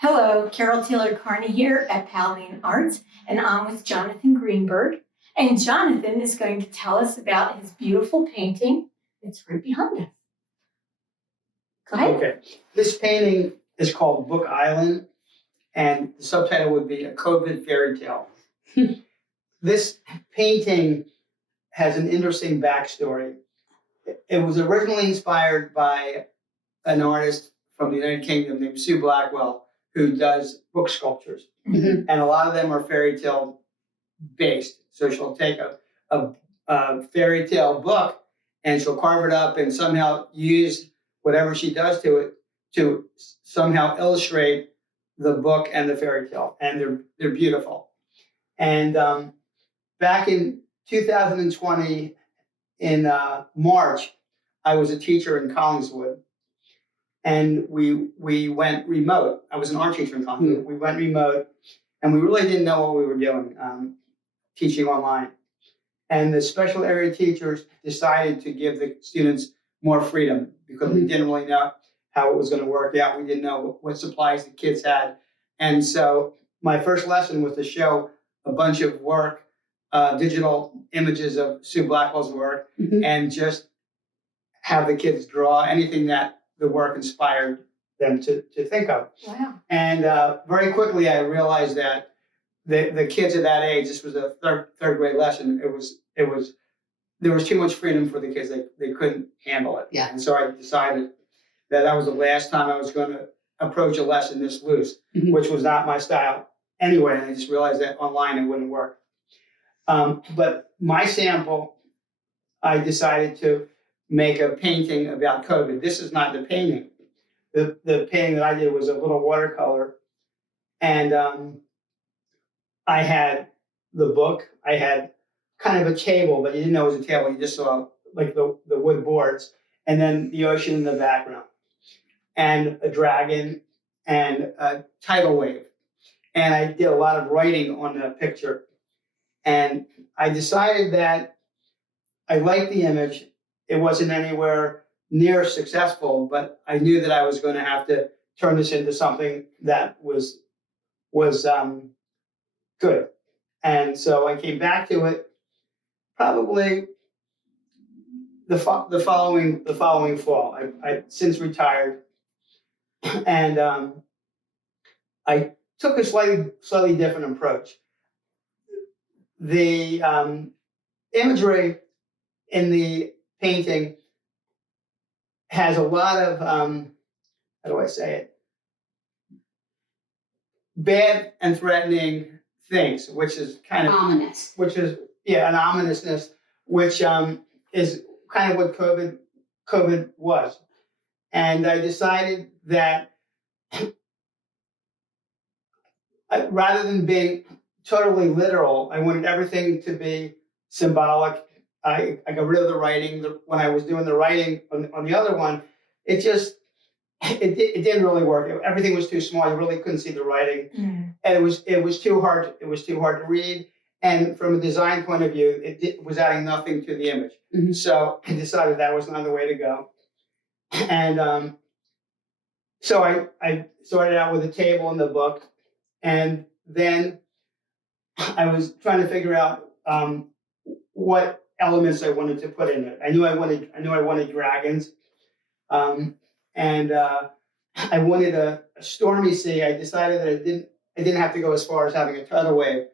Hello, Carol Taylor-Kearney here at Powell Arts, and I'm with Jonathan Greenberg. And Jonathan is going to tell us about his beautiful painting that's right behind us. Go ahead. Okay. This painting is called Book Island, and the subtitle would be A COVID Fairy Tale. This painting has an interesting backstory. It was originally inspired by an artist from the United Kingdom named Sue Blackwell, who does book sculptures. Mm-hmm. And a lot of them are fairy tale based. So she'll take a fairy tale book and she'll carve it up and somehow use whatever she does to it to somehow illustrate the book and the fairy tale. And they're beautiful. And back in 2020, in March, I was a teacher in Collingswood. And we went remote. I was an art teacher in Collingswood. We went remote, and we really didn't know what we were doing, teaching online. And the special area teachers decided to give the students more freedom because we didn't really know how it was going to work out. We didn't know what supplies the kids had. And so my first lesson was to show a bunch of work, digital images of Sue Blackwell's work, and just have the kids draw anything that the work inspired them to think of. Wow. And very quickly, I realized that the kids at that age, this was a third grade lesson, there was too much freedom for the kids. They couldn't handle it. Yeah. And so I decided that was the last time I was going to approach a lesson this loose, which was not my style anyway. And I just realized that online it wouldn't work. But my sample, I decided to make a painting about COVID. This is not the painting. The painting that I did was a little watercolor. And I had the book. I had kind of a table, but you didn't know it was a table. You just saw like the wood boards and then the ocean in the background and a dragon and a tidal wave. And I did a lot of writing on the picture. And I decided that I liked the image. It wasn't anywhere near successful, but I knew that I was going to have to turn this into something that was good. And so I came back to it probably the following fall. I since retired, and I took a slightly different approach. The imagery in the painting has a lot of, how do I say it? Bad and threatening things, which is kind of ominous. Which is an ominousness, which is kind of what COVID was. And I decided that rather than being totally literal, I wanted everything to be symbolic. I got rid of the writing. When I was doing the writing on the other one, it didn't really work. Everything was too small. You really couldn't see the writing, and it was too hard. It was too hard to read. And from a design point of view, it was adding nothing to the image. So I decided that was not the way to go. And so I started out with a table in the book, and then I was trying to figure out what elements I wanted to put in it. I knew I wanted dragons, and I wanted a stormy sea. I decided that I didn't have to go as far as having a tidal wave,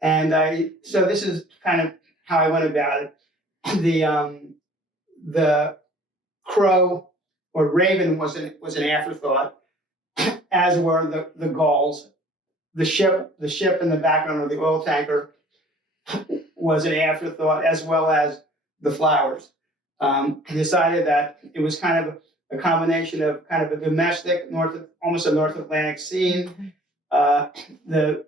and so this is kind of how I went about it. The crow or raven was an afterthought, as were the gulls. The ship in the background of the oil tanker was an afterthought, as well as the flowers. I decided that it was kind of a combination of kind of a domestic almost a North Atlantic scene. The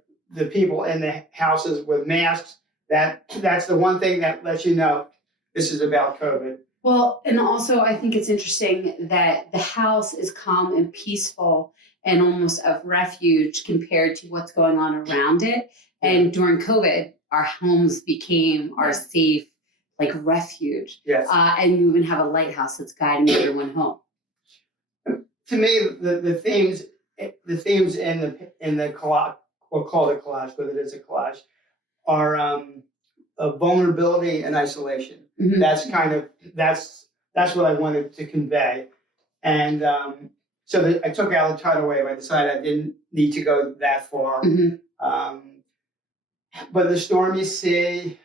people in the houses with masks. That's the one thing that lets you know this is about COVID. Well, and also I think it's interesting that the house is calm and peaceful and almost of refuge compared to what's going on around it. And during COVID, our homes became our safe, like, refuge. Yes. And you even have a lighthouse that's guiding everyone home. To me, the themes the themes in the collage, we'll call it collage, but it is a collage, are vulnerability and isolation. Mhm. That's what I wanted to convey, and so I took out the tidal wave. I decided I didn't need to go that far. Mhm. But the stormy sea.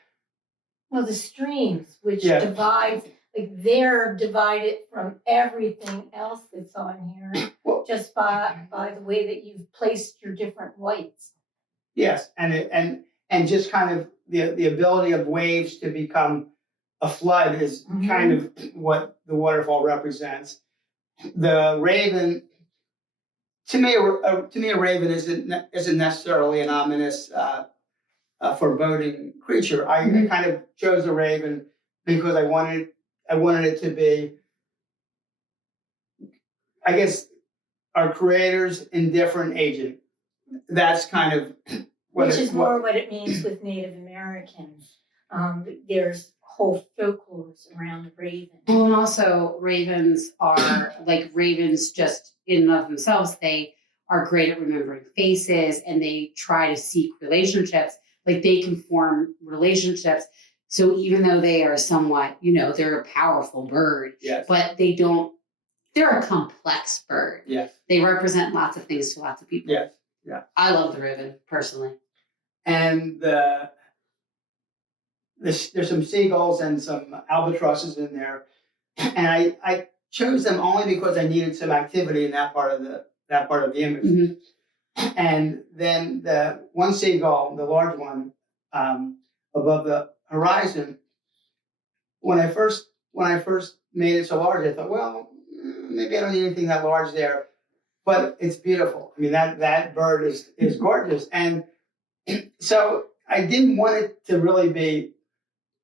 Well, the streams, which Yeah. divides, like they're divided from everything else that's on here, Well, just by the way that you've placed your different whites. yes, and just kind of the ability of waves to become a flood is kind of what the waterfall represents. The raven, to me, a raven isn't necessarily an ominous, foreboding creature. I kind of chose the raven because I wanted it to be, I guess, our creator's indifferent agent. That's kind of Which is more what it means with Native Americans. There's whole folklores around the raven. Well, and also ravens are like ravens just in and of themselves. They are great at remembering faces and they try to seek relationships. Like they can form relationships. So even though they are somewhat, they're a powerful bird, Yes. but they're a complex bird. Yes. They represent lots of things to lots of people. Yes. Yeah. I love the raven personally. And there's some seagulls and some albatrosses in there, and I chose them only because I needed some activity in that part of the image. Mm-hmm. And then the one seagull, the large one, above the horizon. When I first made it so large, I thought, well, maybe I don't need anything that large there, but it's beautiful. I mean, that bird is gorgeous, and so I didn't want it to really be,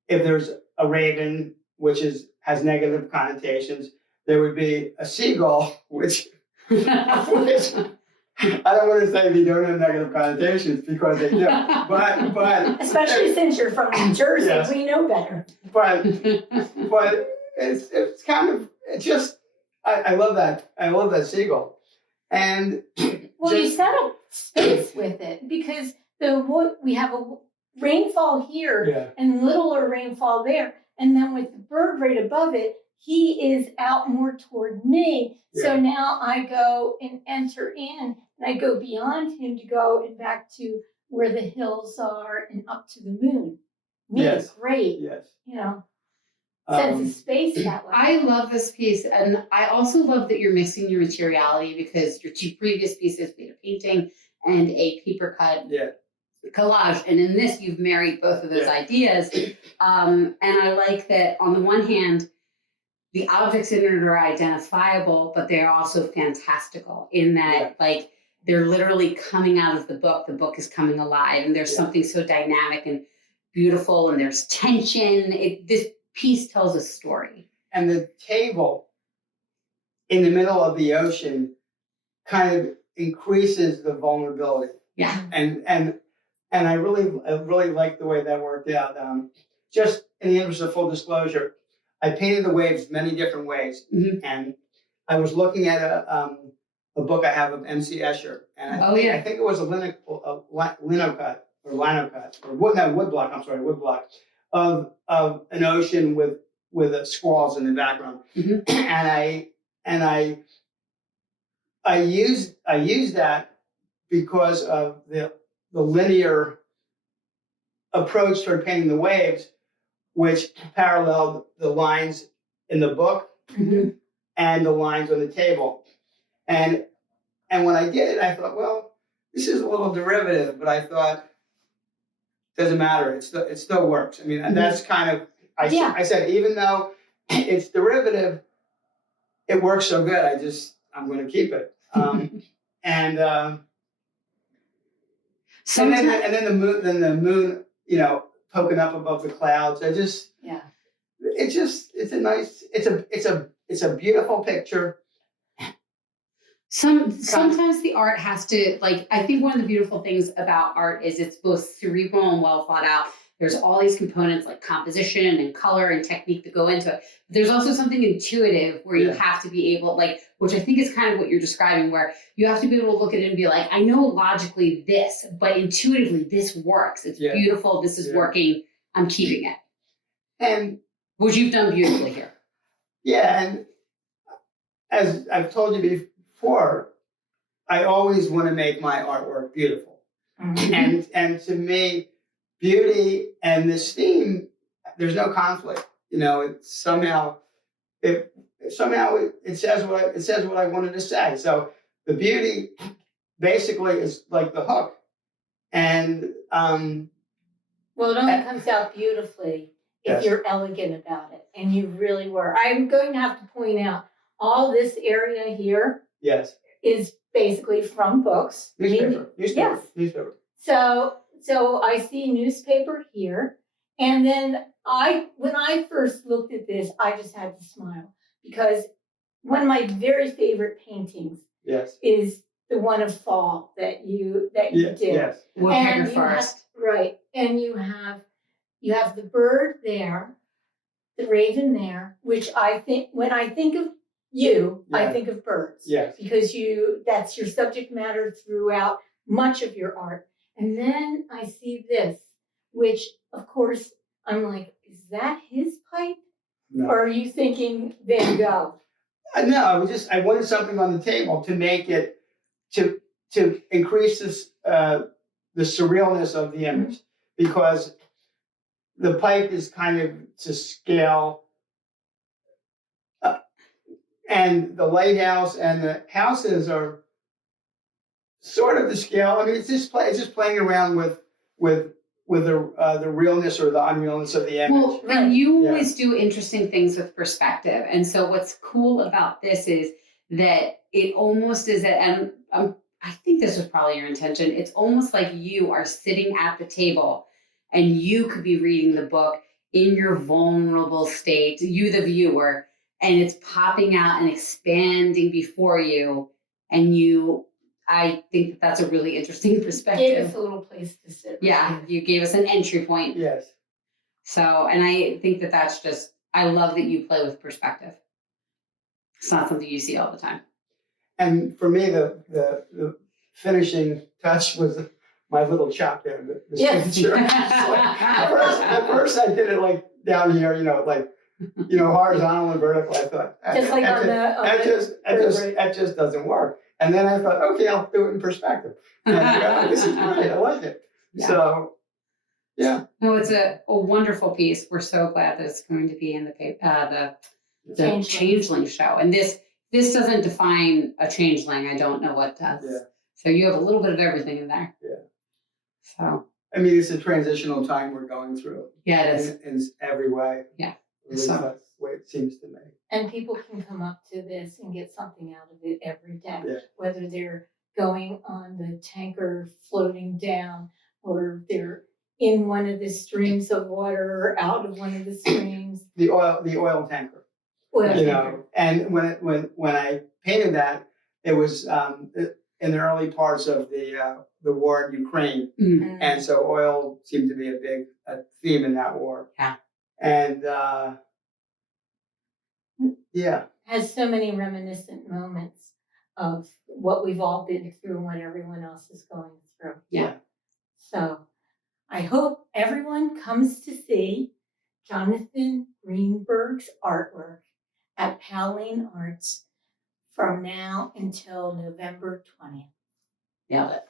if there's a raven, which has negative connotations, there would be a seagull, which I don't want to say they don't have negative connotations because they do, but Especially since you're from New Jersey, Yes. we know better. But it's kind of, it's just, I love that seagull, and Well, you set up space with it because we have a rainfall here yeah. and littler rainfall there. And then with the bird right above it, he is out more toward me. So Yeah. now I go and enter in and I go beyond him to go and back to where the hills are and up to the moon. Me, Yes. it's great. Yes. Sense of space that way. I love this piece, and I also love that you're mixing your materiality because your two previous pieces made a painting and a paper cut Yeah. collage, and in this you've married both of those ideas. And I like that on the one hand, the objects in it are identifiable, but they're also fantastical in that like they're literally coming out of the book. The book is coming alive, and there's something so dynamic and beautiful, and there's tension. This piece tells a story. And the table in the middle of the ocean kind of increases the vulnerability. Yeah. And I really like the way that worked out. Just in the interest of full disclosure, I painted the waves many different ways, and I was looking at a book I have of M.C. Escher, and I think it was a linocut woodblock. I'm sorry, woodblock of an ocean with squalls in the background, and I used that because of the linear approach toward painting the waves, which paralleled the lines in the book and the lines on the table. And when I did it, I thought, well, this is a little derivative, but I thought, doesn't matter. It still works. I mean, that's kind of, I said, even though it's derivative, it works so good. I'm going to keep it. And then the moon, poking up above the clouds. It's a beautiful picture. Sometimes the art has to, like, I think one of the beautiful things about art is it's both cerebral and well thought out. there's all these components like composition and color and technique that go into it. But there's also something intuitive where you have to be able, like, which I think is kind of what you're describing, where you have to be able to look at it and be like, I know logically this, but intuitively this works. It's beautiful. This is working. I'm keeping it. And which you've done beautifully here. Yeah, and as I've told you before, I always want to make my artwork beautiful. Mhm. And to me, beauty and this theme, there's no conflict. You know, it somehow it says what I wanted to say. So the beauty basically is like the hook. And Well, it only comes out beautifully if you're elegant about it, and you really were. I'm going to have to point out all this area here is basically from books. Newspaper. Yes. Newspaper. So I see newspaper here, and then when I first looked at this, I just had to smile because one of my very favorite paintings is the one of fall that you did. Yes. Woodpecker forest. Right, and you have the bird there, the raven there, which I think when I think of you, I think of birds. Yes. Because that's your subject matter throughout much of your art. And then I see this, which of course I'm like, is that his pipe? No. Or are you thinking Van Gogh? No, I wanted something on the table to make it to increase this the surrealness of the image, because the pipe is kind of to scale, and the lighthouse and the houses are sort of the scale. I mean, it's just playing around with the realness or the unrealness of the image. Well, and you always do interesting things with perspective. And so what's cool about this is that it almost is, and I think this was probably your intention, it's almost like you are sitting at the table and you could be reading the book in your vulnerable state, you the viewer, and it's popping out and expanding before you. And I think that that's a really interesting perspective. Gave us a little place to sit. Yeah, you gave us an entry point. Yes. So, and I think that that's just, I love that you play with perspective. It's not something you see all the time. And for me, the finishing touch was my little chop there, the signature. At first I did it like down here, horizontal and vertical. I thought that just doesn't work. And then I thought, okay, I'll do it in perspective. And this is great. I like it. Yeah. So, yeah. No, it's a wonderful piece. We're so glad that it's going to be in the Changeling show. And this doesn't define a changeling. I don't know what does. Yeah. So you have a little bit of everything in there. Yeah. So. I mean, it's a transitional time we're going through. Yeah, it is. In every way. Yeah. At least that's the way it seems to me. And people can come up to this and get something out of it every day, Yeah. whether they're going on the tanker floating down, or they're in one of the streams of water or out of one of the streams. The oil tanker. And when I painted that, it was in the early parts of the war in Ukraine, and so oil seemed to be a big theme in that war. Yeah. And has so many reminiscent moments of what we've all been through and what everyone else is going through. Yeah. So I hope everyone comes to see Jonathan Greenberg's artwork at Powell Arts from now until November 20th. Nailed it.